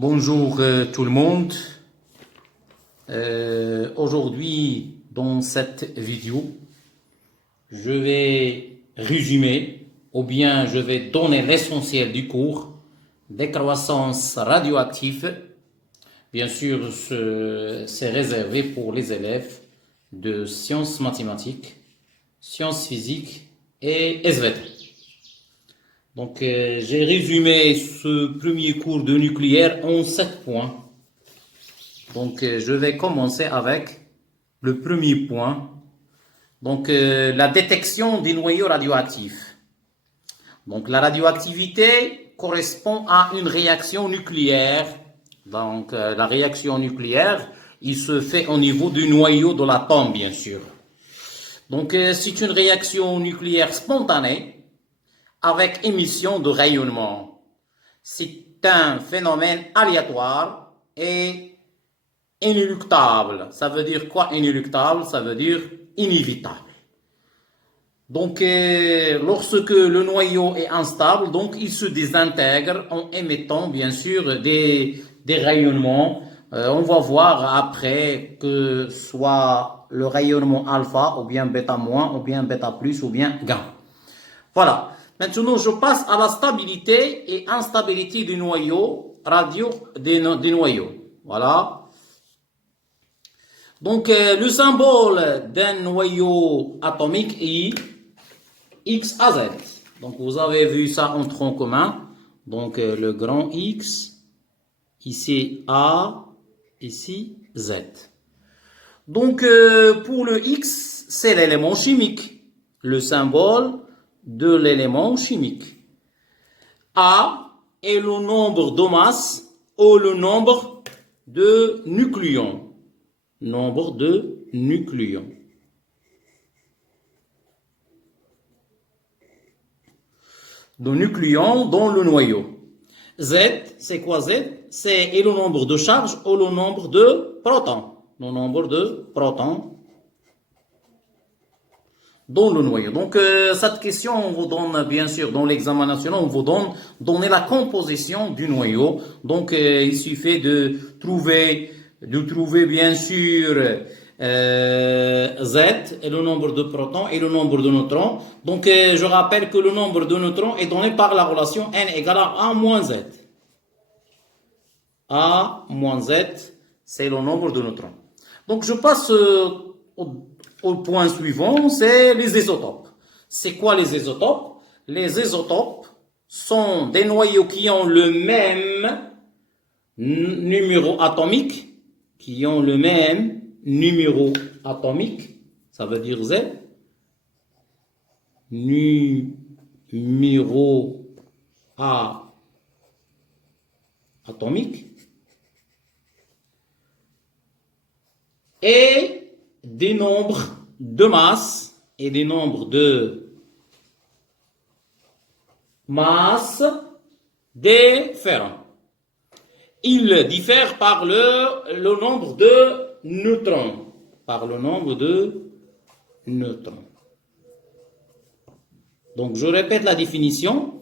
Bonjour tout le monde. Aujourd'hui, dans cette vidéo, je vais résumer ou bien je vais donner l'essentiel du cours décroissance radioactive. Bien sûr, c'est réservé pour les élèves de sciences mathématiques, sciences physiques et SVT. Donc, j'ai résumé ce premier cours de nucléaire en 7 points. Donc, je vais commencer avec le premier point. Donc, la détection des noyaux radioactifs. Donc, la radioactivité correspond à une réaction nucléaire. Donc, la réaction nucléaire, il se fait au niveau du noyau de l'atome, bien sûr. Donc, c'est une réaction nucléaire spontanée avec émission de rayonnement. C'est un phénomène aléatoire et inéluctable. Ça veut dire quoi inéluctable? Ça veut dire inévitable. Donc, lorsque le noyau est instable, donc il se désintègre en émettant bien sûr des rayonnements. On va voir après que soit le rayonnement alpha ou bien bêta moins ou bien bêta plus ou bien gamma. Voilà. Maintenant, je passe à la stabilité et instabilité du noyau des noyaux. Voilà. Donc, le symbole d'un noyau atomique est X à Z. Donc, vous avez vu ça en tronc commun. Donc, le grand X, ici A, ici Z. Donc, pour le X, c'est l'élément chimique. Le symbole de l'élément chimique. A est le nombre de masse ou le nombre de nucléons. Nombre de nucléons. De nucléons dans le noyau. Z, c'est quoi Z? C'est le nombre de charges ou le nombre de protons. Le nombre de protons dans le noyau. Donc, cette question, on vous donne, bien sûr, dans l'examen national, on vous donner la composition du noyau. Donc, il suffit de trouver, bien sûr, Z et le nombre de protons et le nombre de neutrons. Donc, je rappelle que le nombre de neutrons est donné par la relation N égale à A moins Z. A moins Z, c'est le nombre de neutrons. Donc, je passe au point suivant, c'est les isotopes. C'est quoi les isotopes? Les isotopes sont des noyaux qui ont le même numéro atomique, ça veut dire Z, numéro atomique, et des nombres de masse et des nombres de masse différents. Ils diffèrent par le nombre de neutrons. Donc, je répète la définition.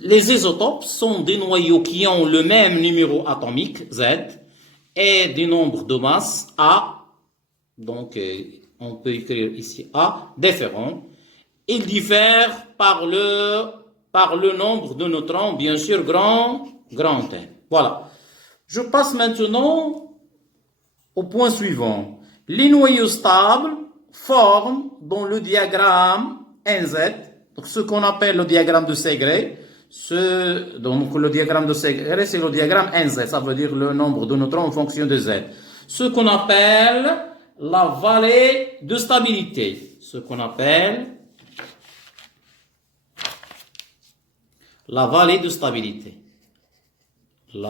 Les isotopes sont des noyaux qui ont le même numéro atomique, Z, et des nombres de masse, A. Donc, on peut écrire ici A, différents. Ils diffèrent par le nombre de neutrons, bien sûr, grand N. Voilà. Je passe maintenant au point suivant. Les noyaux stables forment dans le diagramme NZ, donc ce qu'on appelle le diagramme de Segre. Donc, le diagramme de Segre, c'est le diagramme NZ, ça veut dire le nombre de neutrons en fonction de Z. Ce qu'on appelle la vallée de stabilité. La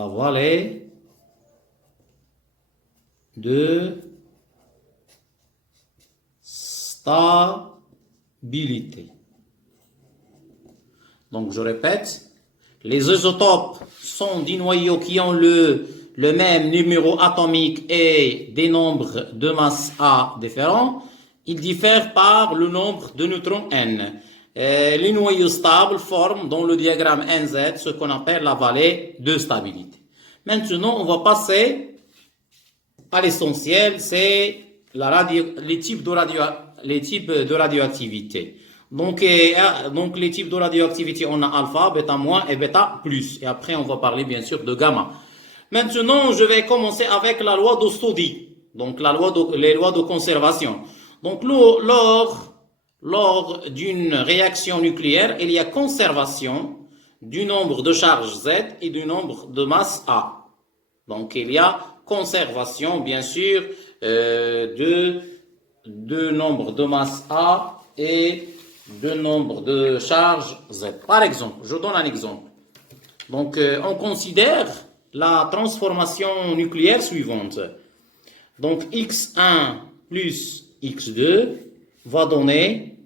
vallée de stabilité. Donc, je répète, les isotopes sont des noyaux qui ont le même numéro atomique et des nombres de masse A différents. Ils diffèrent par le nombre de neutrons N. Les noyaux stables forment dans le diagramme NZ ce qu'on appelle la vallée de stabilité. Maintenant, on va passer à l'essentiel, c'est les types de radioactivité. Donc les types de radioactivité, on a alpha, bêta moins et bêta plus. Et après, on va parler bien sûr de gamma. Maintenant, je vais commencer avec la loi de Stodi. Donc les lois de conservation. Donc lors d'une réaction nucléaire, il y a conservation du nombre de charges Z et du nombre de masse A. Donc il y a conservation, bien sûr, de nombre de masse A et de nombre de charges Z. Par exemple, je donne un exemple. Donc on considère la transformation nucléaire suivante. Donc X1 plus X2 va donner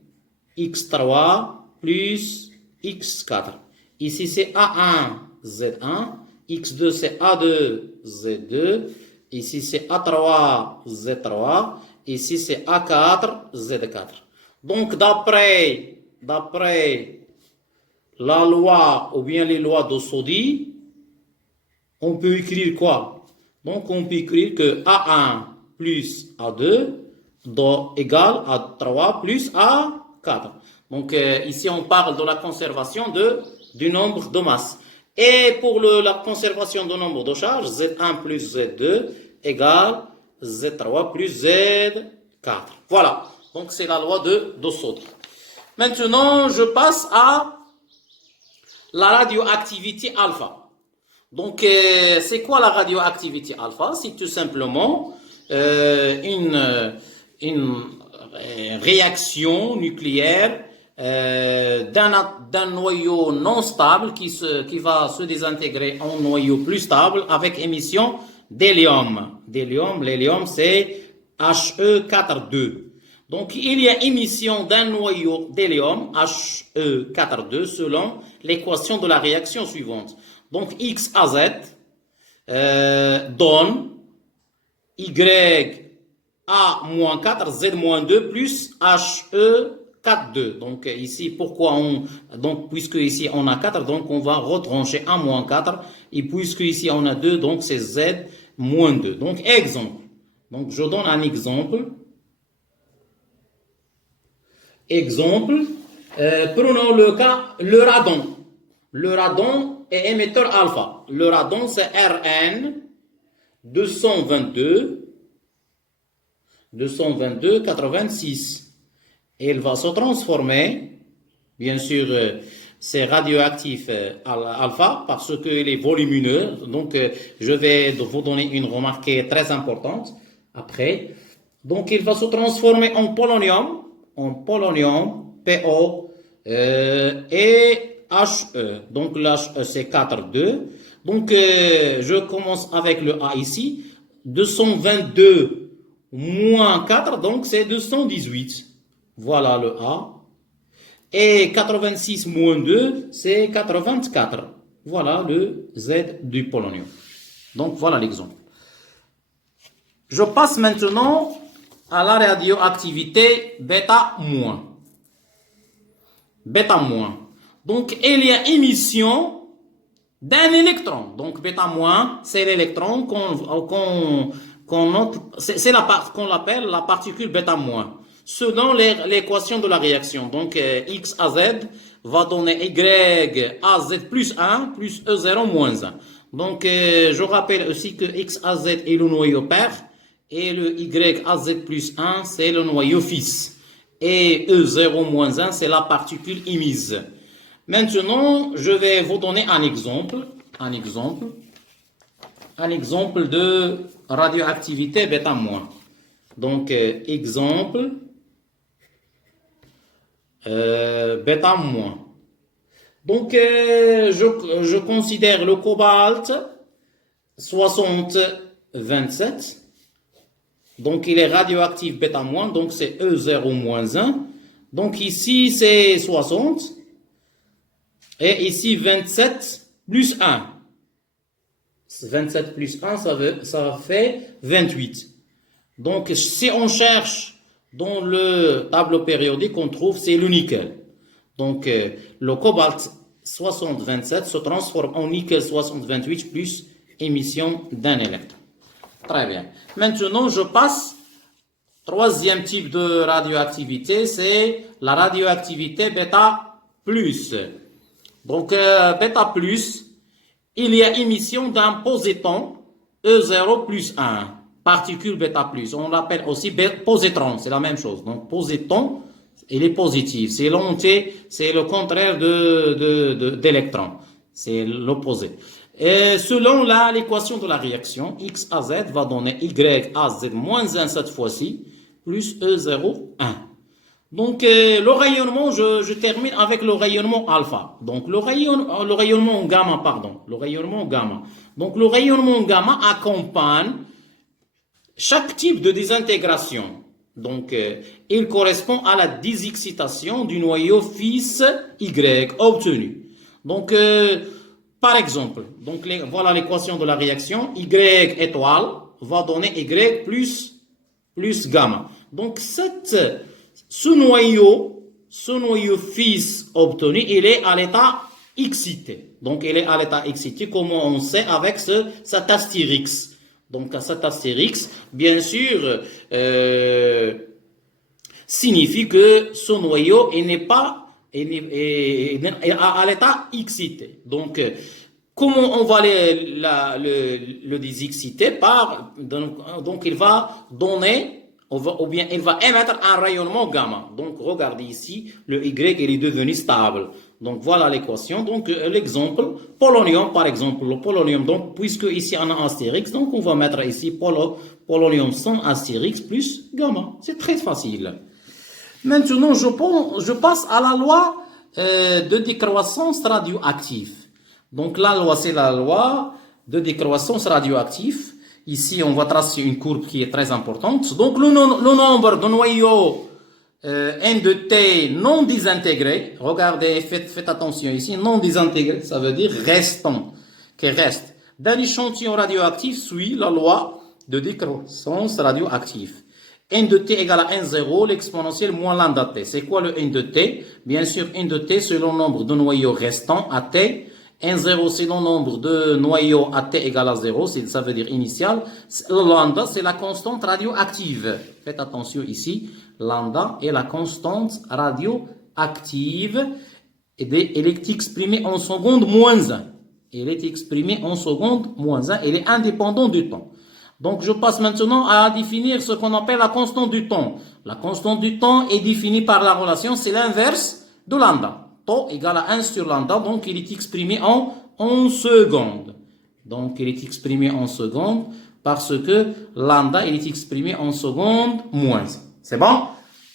X3 plus X4. Ici c'est A1, Z1. X2 c'est A2, Z2. Ici c'est A3, Z3. Ici c'est A4, Z4. Donc d'après la loi ou bien les lois de Sodi, on peut écrire quoi? Donc on peut écrire que A1 plus A2 égale A3 plus A4. Donc ici on parle de la conservation du nombre de masses. Et pour la conservation du nombre de charges, Z1 plus Z2 égale Z3 plus Z4. Voilà. Donc c'est la loi de Sodi. Maintenant, je passe à la radioactivité alpha. Donc, c'est quoi la radioactivité alpha? C'est tout simplement une réaction nucléaire d'un noyau non stable qui va se désintégrer en noyau plus stable avec émission d'hélium. L'hélium, c'est He42. Donc, il y a émission d'un noyau d'hélium, He42, selon l'équation de la réaction suivante. Donc, X à Z donne YA-4, Z-2 plus He42. Donc, ici, puisque ici on a 4, donc on va retrancher A-4. Et puisque ici on a 2, donc c'est Z-2. Donc, exemple. Donc, je donne un exemple. Prenons le cas, le radon. Le radon est émetteur alpha. Le radon, c'est Rn 222 86. Et il va se transformer, bien sûr, c'est radioactif alpha parce qu'il est volumineux. Donc, je vais vous donner une remarque très importante après. Donc, il va se transformer en polonium, PO et HE. Donc l'HE c'est 4,2. Donc je commence avec le A ici. 222 moins 4, donc c'est 218. Voilà le A. Et 86 moins 2, c'est 84. Voilà le Z du polonium. Donc voilà l'exemple. Je passe maintenant à la radioactivité bêta-. Bêta-. Donc, il y a émission d'un électron. Donc, bêta-, c'est l'électron qu'on appelle la particule bêta-, selon l'équation de la réaction. Donc, X à Z va donner Y à Z plus 1 plus E0 moins 1. Donc, je rappelle aussi que X à Z est le noyau père et le Y à Z plus 1, c'est le noyau fils. Et E0 moins 1, c'est la particule émise. Maintenant, je vais vous donner un exemple de radioactivité bêta-. Donc, exemple bêta-. Donc, je considère le cobalt 6027. Donc, il est radioactif bêta-, donc c'est E0 moins 1. Donc, ici, c'est 60. Et ici, 27 plus 1. 27 plus 1, ça fait 28. Donc, si on cherche dans le tableau périodique, on trouve, c'est le nickel. Donc, le cobalt 6027 se transforme en nickel 6028 plus émission d'un électron. Très bien. Maintenant, je passe. Troisième type de radioactivité, c'est la radioactivité bêta plus. Donc, bêta plus, il y a émission d'un positron E0 plus 1, particule bêta plus. On l'appelle aussi positron, c'est la même chose. Donc, positron, il est positif. C'est c'est le contraire d'électron. C'est l'opposé. Et selon l'équation de la réaction, X à Z va donner Y à Z moins 1 cette fois-ci, plus E0, 1. Donc, le rayonnement, je termine avec le rayonnement alpha. Donc, le rayonnement gamma, pardon. Le rayonnement gamma. Donc, le rayonnement gamma accompagne chaque type de désintégration. Donc, il correspond à la désexcitation du noyau fils Y obtenu. Donc, par exemple, donc voilà l'équation de la réaction. Y étoile va donner Y plus gamma. Donc, ce noyau fils obtenu, il est à l'état excité. Donc, il est à l'état excité, comme on sait, avec cet astérix. Donc, cet astérix, bien sûr, signifie que ce noyau n'est pas à l'état excité. Donc, comment on va le désexciter? Donc, il va donner, ou bien il va émettre un rayonnement gamma. Donc, regardez ici, le Y, il est devenu stable. Donc, voilà l'équation. Donc, l'exemple, polonium, par exemple, le polonium, donc, puisque ici on a astérix, donc on va mettre ici polonium sans astérix plus gamma. C'est très facile. Maintenant, je passe à la loi de décroissance radioactive. Donc, la loi, c'est la loi de décroissance radioactive. Ici, on va tracer une courbe qui est très importante. Donc, le nombre de noyaux N de T non désintégrés, regardez, faites attention ici, non désintégrés, ça veut dire restant, qui reste, d'un échantillon radioactif suit la loi de décroissance radioactive. N de T égale à N0, l'exponentielle moins lambda T. C'est quoi le N de T? Bien sûr, N de T, c'est le nombre de noyaux restants à T. N0, c'est le nombre de noyaux à T égale à 0, ça veut dire initial. Lambda, c'est la constante radioactive. Faites attention ici, lambda est la constante radioactive. Et elle est exprimée en seconde moins 1. Elle est exprimée en seconde moins 1. Elle est indépendante du temps. Donc, je passe maintenant à définir ce qu'on appelle la constante du temps. La constante du temps est définie par la relation, c'est l'inverse de lambda. Tau égale à 1 sur lambda, donc il est exprimé en secondes. Donc, il est exprimé en secondes parce que lambda, il est exprimé en secondes moins. C'est bon?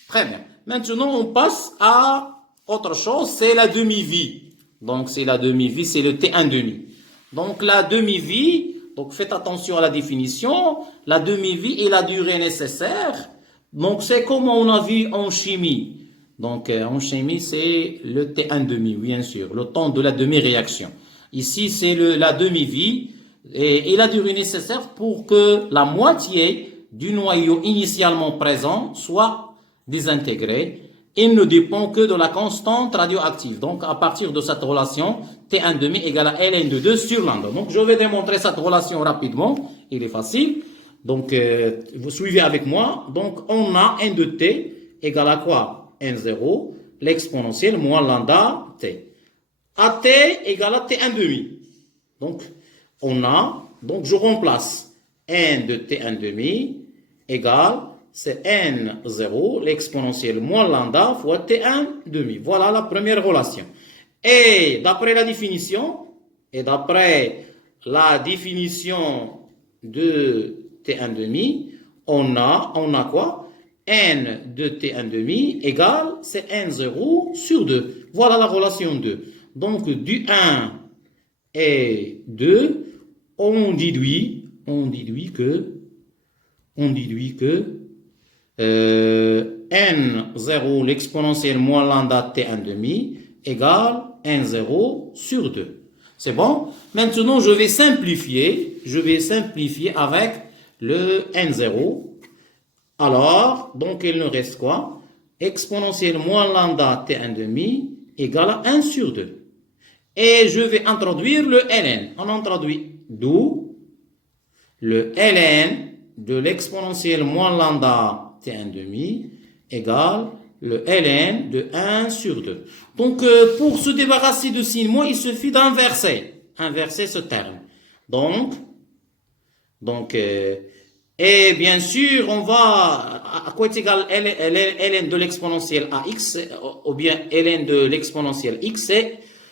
Très bien. Maintenant, on passe à autre chose, c'est la demi-vie. Donc, c'est la demi-vie, c'est le T1 demi. Donc, la demi-vie, donc faites attention à la définition, la demi-vie est la durée nécessaire. Donc, c'est comme on a vu en chimie. Donc, en chimie, c'est le T1 demi, bien sûr, le temps de la demi-réaction. Ici, c'est la demi-vie et la durée nécessaire pour que la moitié du noyau initialement présent soit désintégrée. Il ne dépend que de la constante radioactive. Donc, à partir de cette relation, T1 demi égale à Ln de 2 sur lambda. Donc, je vais démontrer cette relation rapidement. Il est facile. Donc, vous suivez avec moi. Donc, on a N de T égale à quoi? N0, l'exponentielle moins lambda T. À T égale à T1 demi. Donc, donc je remplace N de T1 demi égale, c'est N0, l'exponentielle moins lambda fois T1 demi. Voilà la première relation. Et d'après la définition de T1 demi, on a quoi? N de T1 demi égale, c'est N0 sur 2. Voilà la relation 2. Donc, du 1 et 2, on déduit que N0, l'exponentielle moins lambda T1 demi, égale N0 sur 2. C'est bon? Maintenant, je vais simplifier avec le N0. Alors, donc, il nous reste quoi? Exponentielle moins lambda T1 demi égale à 1 sur 2. Et je vais introduire le ln. On introduit d'où le ln de l'exponentielle moins lambda t1 demi égale le ln de 1 sur 2. Donc, pour se débarrasser de signe moins, il suffit d'inverser ce terme. Donc, et bien sûr, on va, à quoi est égal ln de l'exponentielle ax, ou bien ln de l'exponentielle x,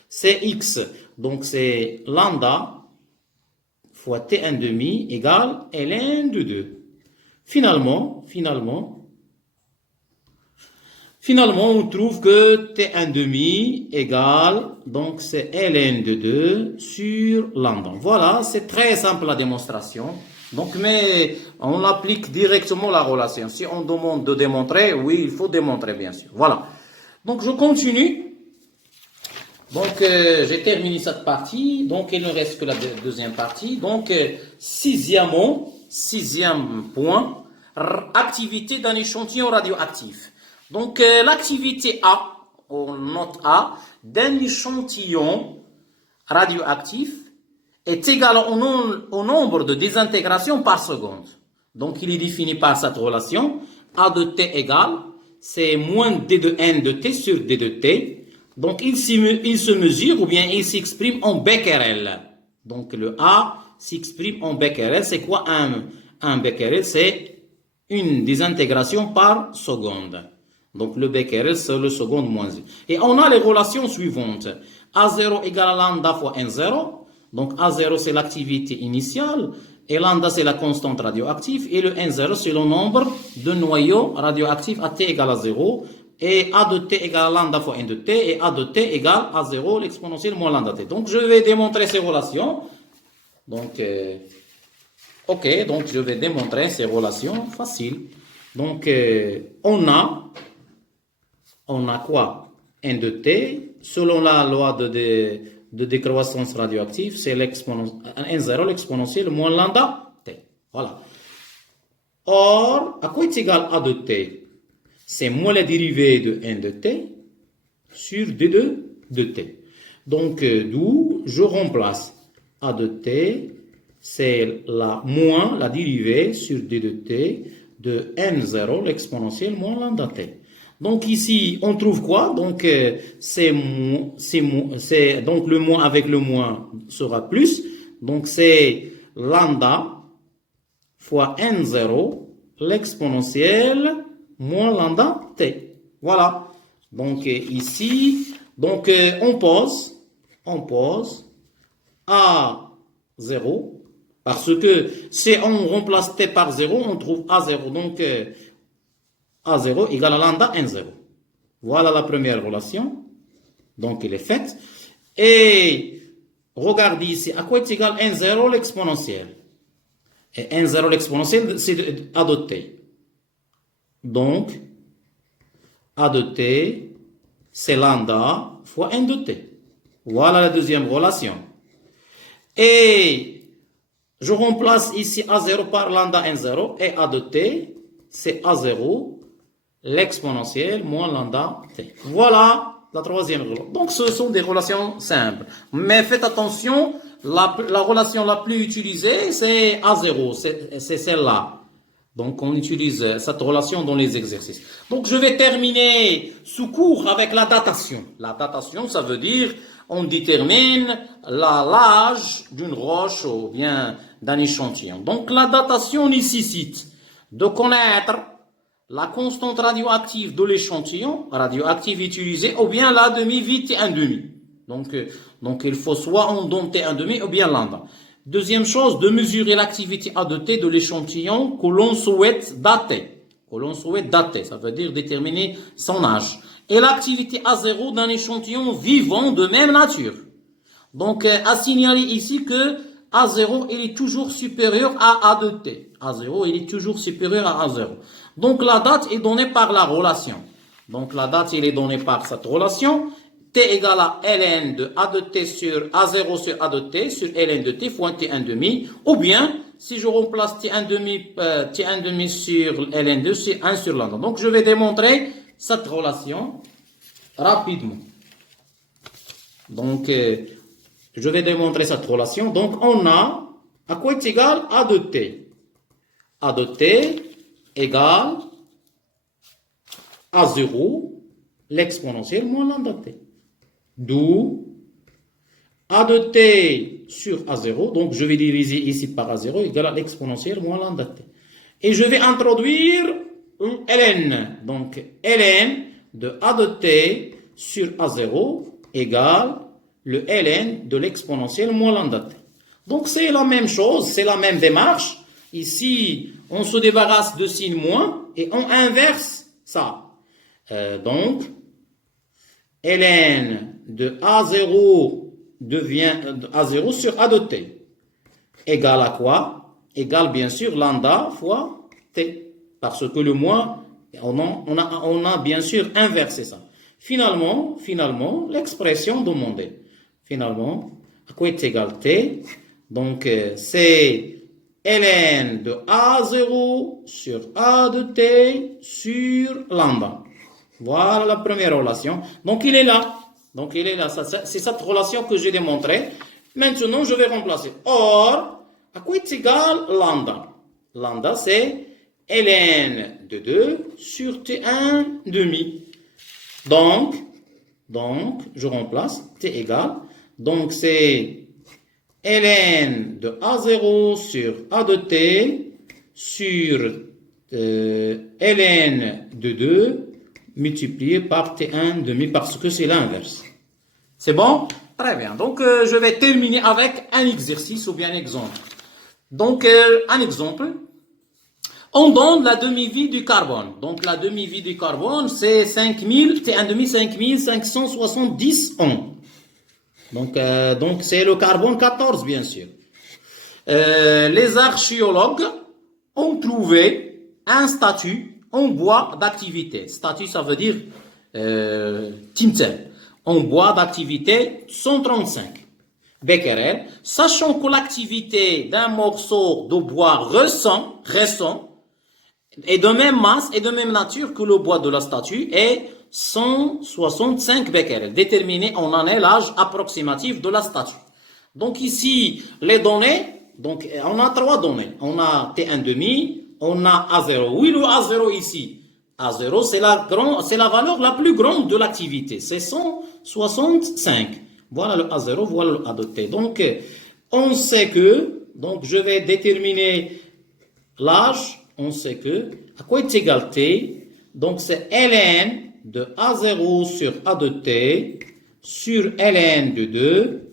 c'est x. Donc, c'est lambda fois t1 demi égale ln de 2. Finalement, on trouve que t1 demi égale, donc c'est ln de 2 sur lambda. Voilà, c'est très simple la démonstration. Donc, mais on applique directement la relation. Si on demande de démontrer, oui, il faut démontrer, bien sûr. Voilà. Donc, je continue. Donc, j'ai terminé cette partie. Donc, il ne reste que la deuxième partie. Donc, sixième point, activité d'un échantillon radioactif. Donc, l'activité A, on note A, d'un échantillon radioactif est égale au nombre de désintégrations par seconde. Donc, il est défini par cette relation. A de t égale, c'est moins d de n de t sur d de t. Donc, il se mesure ou bien il s'exprime en becquerel. Donc, le A s'exprime en becquerel. C'est quoi un becquerel? C'est une désintégration par seconde. Donc, le becquerel, c'est le seconde moins 1. Et on a les relations suivantes. A0 égale à lambda fois N0. Donc, A0, c'est l'activité initiale. Et lambda, c'est la constante radioactive. Et le N0, c'est le nombre de noyaux radioactifs à t égale à 0. Et A de t égale à lambda fois N de t. Et A de t égale à 0, l'exponentielle moins lambda t. Donc, je vais démontrer ces relations. Donc, ok, donc je vais démontrer ces relations. Facile. Donc, on a quoi? N de t, selon la loi de décroissance radioactive, c'est N0, l'exponentielle moins lambda t. Voilà. Or, à quoi est égal A de t? C'est moins la dérivée de N de t sur d2 de t. Donc, d'où je remplace A de t, c'est moins la dérivée sur d de t de N0, l'exponentielle moins lambda t. Donc ici, on trouve quoi? Donc, donc le moins avec le moins sera plus. Donc, c'est lambda fois N0, l'exponentielle moins lambda t. Voilà. Donc, ici, donc, on pose A0, parce que si on remplace t par 0, on trouve A0. Donc, A0 égale à lambda N0. Voilà la première relation. Donc, elle est faite. Et regardez ici, à quoi est égal N0 l'exponentielle? Et N0 l'exponentielle, c'est A de t. Donc, A de t, c'est lambda fois N de t. Voilà la deuxième relation. Et je remplace ici A0 par lambda N0 et A de t, c'est A0 l'exponentielle moins lambda t. Voilà la troisième relation. Donc, ce sont des relations simples. Mais faites attention, la relation la plus utilisée, c'est A0, c'est celle-là. Donc, on utilise cette relation dans les exercices. Donc, je vais terminer ce cours avec la datation. La datation, ça veut dire, on détermine l'âge d'une roche ou bien d'un échantillon. Donc, la datation nécessite de connaître la constante radioactive de l'échantillon, radioactive utilisé, ou bien la demi-vie T1 demi. Donc, il faut soit on donne T1 demi ou bien lambda. Deuxième chose, de mesurer l'activité A de T de l'échantillon que l'on souhaite dater. Ça veut dire déterminer son âge. Et l'activité A0 d'un échantillon vivant de même nature. Donc, à signaler ici que A0, il est toujours supérieur à A de T. A0, il est toujours supérieur à A0. Donc, la date est donnée par la relation. Donc, la date, il est donnée par cette relation. T égale à ln de A de T sur A0 sur A de T sur ln de T fois T1 demi. Ou bien, si je remplace T1 demi sur ln 2, c'est 1 sur lambda. Donc, je vais démontrer cette relation rapidement. Donc, je vais démontrer cette relation. Donc, on a à quoi est égal A de t? A de t égale A0, l'exponentielle moins lambda t. D'où A de t sur A0, donc je vais diviser ici par A0 égale à l'exponentielle moins lambda t. Et je vais introduire ln. Donc ln de A de t sur A0 égale le ln de l'exponentielle moins lambda t. Donc c'est la même chose, c'est la même démarche. Ici, on se débarrasse de signe moins et on inverse ça. Donc, ln de A0 devient A0 sur A de t. Égale à quoi? Égale bien sûr lambda fois t. Parce que le moins, on a bien sûr inversé ça. Finalement, l'expression demandée. Finalement, à quoi est égal t? Donc, c'est ln de A0 sur A de t sur lambda. Voilà la première relation. Donc, il est là. Donc, il est là. C'est cette relation que j'ai démontrée. Maintenant, je vais remplacer. Or, à quoi est égal lambda? Lambda, c'est ln de 2 sur t1 demi. Donc, je remplace t égale. Donc, c'est ln de A0 sur A de t sur ln de 2 multiplié par t1 demi parce que c'est l'inverse. C'est bon? Très bien. Donc, je vais terminer avec un exercice ou bien un exemple. Donc, un exemple. On donne la demi-vie du carbone. Donc, la demi-vie du carbone, c'est 5000, t1 demi 5570 ans. Donc c'est le carbone 14, bien sûr. Les archéologues ont trouvé un statut en bois d'activité. Statut, ça veut dire timsel. En bois d'activité 135 becquerels, sachant que l'activité d'un morceau de bois récent est de même masse et de même nature que le bois de la statue est 165 becquerels, déterminé en année l'âge approximatif de la statue. Donc ici, les données, donc on a 3 données. On a T1 demi, on a A0. Oui, le A0 ici. A0, c'est la valeur la plus grande de l'activité. C'est 165. Voilà le A0, voilà le A de T. Donc, on sait que, donc je vais déterminer l'âge, on sait que, à quoi est égal T? Donc c'est ln de A0 sur A de t sur ln de 2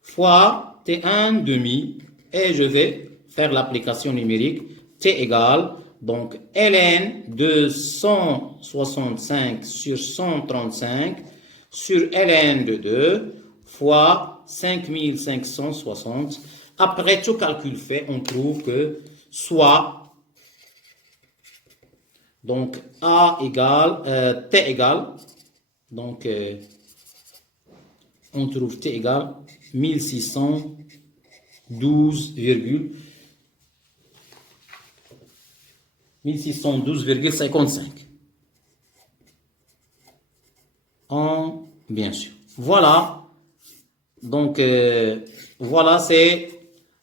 fois t1 demi et je vais faire l'application numérique t égale donc ln de 165 sur 135 sur ln de 2 fois 5560. Après tout calcul fait, on trouve que soit donc A égale, T égale, donc on trouve T égale 1612,55 en bien sûr. Voilà, donc voilà, c'est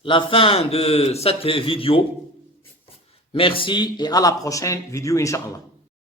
la fin de cette vidéo. Merci et à la prochaine vidéo, Inch'Allah.